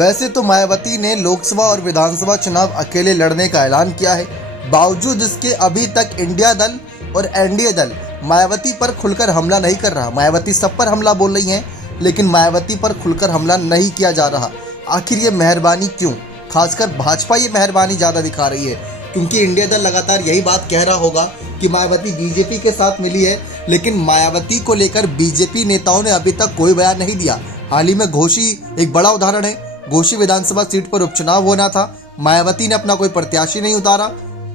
वैसे तो मायावती ने लोकसभा और विधानसभा चुनाव अकेले लड़ने का ऐलान किया है, बावजूद इसके अभी तक इंडिया दल और एनडीए दल मायावती पर खुलकर हमला नहीं कर रहा। मायावती सब पर हमला बोल रही हैं, लेकिन मायावती पर खुलकर हमला नहीं किया जा रहा। आखिर ये मेहरबानी क्यों? खासकर भाजपा ये मेहरबानी ज़्यादा दिखा रही है, क्योंकि इंडिया दल लगातार यही बात कह रहा होगा कि मायावती बीजेपी के साथ मिली है, लेकिन मायावती को लेकर बीजेपी नेताओं ने अभी तक कोई बयान नहीं दिया। हाल ही में घोसी एक बड़ा उदाहरण है। घोसी विधानसभा सीट पर उपचुनाव होना था, मायावती ने अपना कोई प्रत्याशी नहीं उतारा।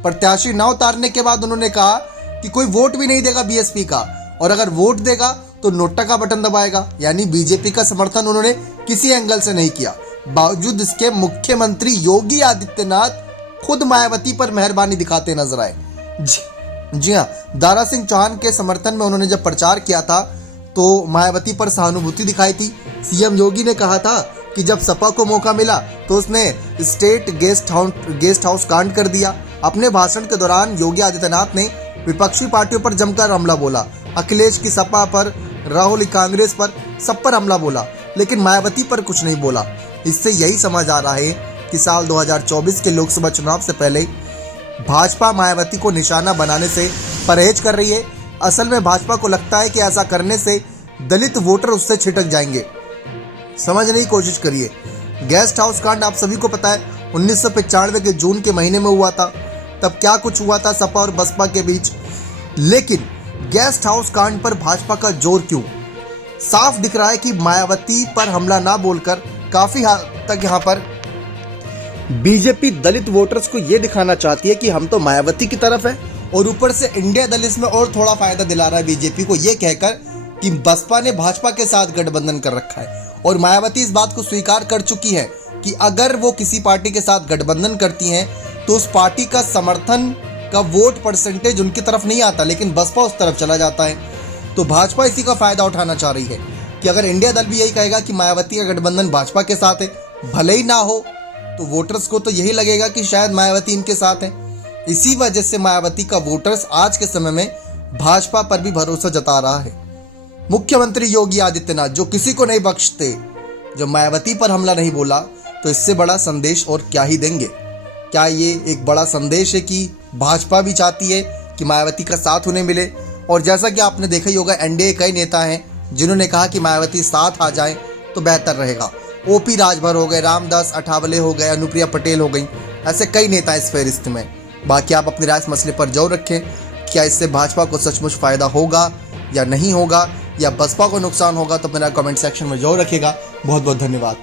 प्रत्याशी न उतारने के बाद उन्होंने कहा कि कोई वोट भी नहीं देगा बीएसपी का, और अगर वोट देगा तो नोटा का बटन दबाएगा। यानी बीजेपी का समर्थन उन्होंने किसी एंगल से नहीं किया। बावजूद इसके मुख्यमंत्री योगी आदित्यनाथ खुद मायावती पर मेहरबानी दिखाते नजर आए। जी हाँ, दारा सिंह चौहान के समर्थन में उन्होंने जब प्रचार किया था तो मायावती पर सहानुभूति दिखाई थी। सीएम योगी ने कहा था कि जब सपा को मौका मिला तो उसने स्टेट गेस्ट हाउस कांड कर दिया। अपने भाषण के दौरान योगी आदित्यनाथ ने विपक्षी पार्टियों पर जमकर हमला बोला। अखिलेश की सपा पर, राहुल की कांग्रेस पर, सब पर हमला बोला, लेकिन मायावती पर कुछ नहीं बोला। इससे यही समझ आ रहा है कि साल 2024 के लोकसभा चुनाव से पहले भाजपा मायावती को निशाना बनाने से परहेज कर रही है। असल में भाजपा को लगता है कि ऐसा करने से दलित वोटर उससे छिटक जाएंगे। समझने की कोशिश करिए। गेस्ट हाउस कांड आप सभी को पता है 1995 के जून के महीने में हुआ था। तब क्या कुछ हुआ था सपा और बसपा के बीच। लेकिन गेस्ट हाउस कांड पर भाजपा का जोर क्यों? साफ दिख रहा है कि मायावती पर हमला ना बोलकर काफी हद तक यहाँ पर बीजेपी दलित वोटर्स को ये दिखाना चाहती है कि हम तो मायावती की तरफ है, और ऊपर से इंडिया दल इसमें और थोड़ा फायदा दिला रहा है बीजेपी को, ये कहकर कि बसपा ने भाजपा के साथ गठबंधन कर रखा है। और मायावती इस बात को स्वीकार कर चुकी है कि अगर वो किसी पार्टी के साथ गठबंधन करती हैं तो उस पार्टी का समर्थन का वोट परसेंटेज उनकी तरफ नहीं आता, लेकिन बसपा उस तरफ चला जाता है। तो भाजपा इसी का फायदा उठाना चाह रही है कि अगर इंडिया दल भी यही कहेगा कि मायावती का गठबंधन भाजपा के साथ है, भले ही ना हो, तो वोटर्स को तो यही लगेगा कि शायद मायावती इनके साथ है। इसी वजह से मायावती का वोटर्स आज के समय में भाजपा पर भी भरोसा जता रहा है। मुख्यमंत्री योगी आदित्यनाथ जो किसी को नहीं बख्शते, जब मायावती पर हमला नहीं बोला तो इससे बड़ा संदेश और क्या ही देंगे। क्या ये एक बड़ा संदेश है कि भाजपा भी चाहती है कि मायावती का साथ उन्हें मिले? और जैसा कि आपने देखा ही होगा, एनडीए कई नेता हैं जिन्होंने कहा कि मायावती साथ आ जाए तो बेहतर रहेगा। ओपी राजभर हो गए, रामदास अठावले हो गए, अनुप्रिया पटेल हो गई, ऐसे कई नेता इस फहरिस्त में। बाकी आप अपनी राय इस मसले पर जरूर रखें। क्या इससे भाजपा को सचमुच फायदा होगा या नहीं होगा, या बसपा को नुकसान होगा? तो मेरा कमेंट सेक्शन में जरूर रखिएगा। बहुत बहुत धन्यवाद।